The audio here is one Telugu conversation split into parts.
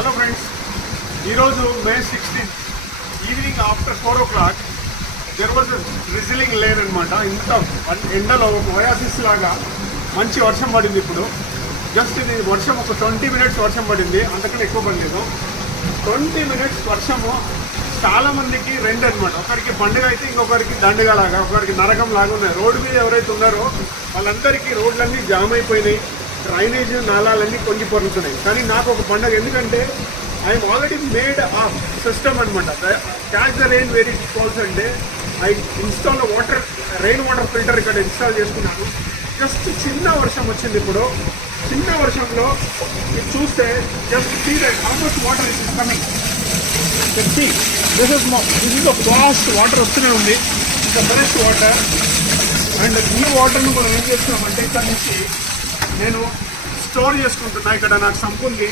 హలో ఫ్రెండ్స్, ఈరోజు మే 16 evening after 4 o'clock there was drizzling lane అనమాట. ఇంత ఎండలో ఒయాసిస్ లాగా మంచి వర్షం పడింది. ఇప్పుడు జస్ట్ ఇది వర్షం ఒక 20 minutes వర్షం పడింది, అంతకన్నా ఎక్కువ పడలేదు. 20 minutes వర్షము చాలా మందికి రెండు అనమాట. ఒకరికి పండుగ అయితే ఇంకొకరికి దండగా లాగా, ఒకరికి నరకం లాగా ఉన్నాయి. రోడ్డు మీద ఎవరైతే ఉన్నారో వాళ్ళందరికీ రోడ్లన్నీ జామ్ అయిపోయినాయి, డ్రైనేజ్ నాళాలన్నీ కొంగి పొరుగుతున్నాయి. కానీ నాకు ఒక పండుగ, ఎందుకంటే I'm already made a system అనమాట. Catch the rain very falls అంటే I install rain water filter ఇక్కడ ఇన్స్టాల్ చేసుకున్నాను. జస్ట్ చిన్న వర్షం వచ్చింది. ఇప్పుడు చిన్న వర్షంలో మీరు చూస్తే just see that how much water is coming. This is the fast water వస్తూనే ఉంది, ఇంకా ఫ్రెష్ వాటర్. అండ్ ఈ వాటర్ను మనం ఏం చేస్తున్నామంటే ఇక్కడ నుంచి నేను స్టోర్ చేసుకుంటున్నా. ఇక్కడ నాకు సంపు ఉంది.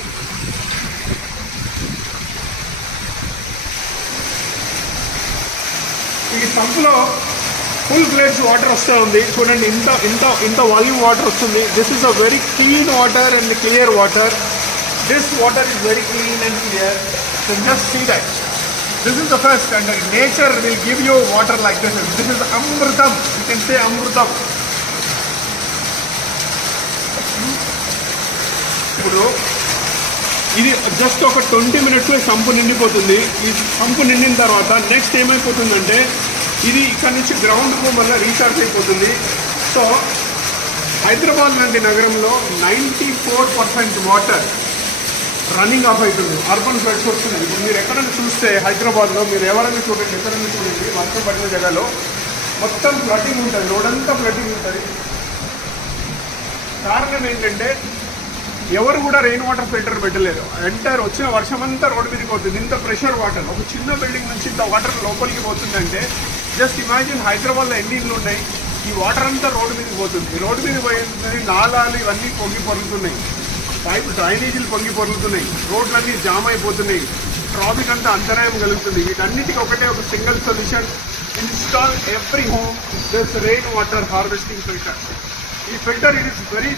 ఈ సంపులో ఫుల్ గ్లేడ్స్ వాటర్ వస్తూ ఉంది. చూడండి, ఇంత ఇంత ఇంత వాల్యూమ్ వాటర్ వస్తుంది. This is a very clean water and clear water. This water is very clean and clear. So just see that this is the first, and nature will give you water like this. This is amrutham. You can say amrutham. ఇప్పుడు ఇది జస్ట్ ఒక 20 minutesలో సంపు నిండిపోతుంది. ఈ సంపు నిండిన తర్వాత నెక్స్ట్ ఏమైపోతుందంటే ఇది ఇక్కడ నుంచి గ్రౌండ్కు మళ్ళీ రీఛార్జ్ అయిపోతుంది. సో హైదరాబాద్ లాంటి నగరంలో 94% వాటర్ రన్నింగ్ ఆఫ్ అవుతుంది. అర్బన్ ఫ్లడ్స్ వస్తున్నాయి. ఇప్పుడు మీరు ఎక్కడైనా చూస్తే హైదరాబాద్లో మీరు ఎవరైనా చూడండి, ఎక్కడైనా చూడండి, వర్షం పడిన జగలో మొత్తం ఫ్లడ్డింగ్ ఉంటుంది, రోడ్ అంతా ఫ్లడ్డింగ్ ఉంటుంది. కారణం ఏంటంటే ఎవరు కూడా రెయిన్ వాటర్ ఫిల్టర్ పెట్టలేదు. ఎంటైర్ వచ్చిన వర్షం అంతా రోడ్డు మీదకి పోతుంది. ఇంత ప్రెషర్ వాటర్ ఒక చిన్న బిల్డింగ్ నుంచి ఇంత వాటర్ లోపలికి పోతుందంటే జస్ట్ ఇమాజిన్ హైదరాబాద్లో ఎన్ని ఇళ్ళు ఉన్నాయి. ఈ వాటర్ అంతా రోడ్డు మీదకి పోతుంది. రోడ్డు మీద పోయింది, నాలాలు ఇవన్నీ పొంగి పొరుగుతున్నాయి, డ్రైనేజీలు పొంగి పొరుగుతున్నాయి, రోడ్లన్నీ జామ్ అయిపోతున్నాయి, ట్రాఫిక్ అంతా అంతరాయం కలుగుతుంది. వీటన్నిటికీ ఒకటే ఒక single solution: install every home this rain water harvesting filter. ఈ filter it is very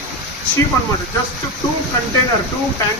cheap అనమాట. Just 2 container 2 tank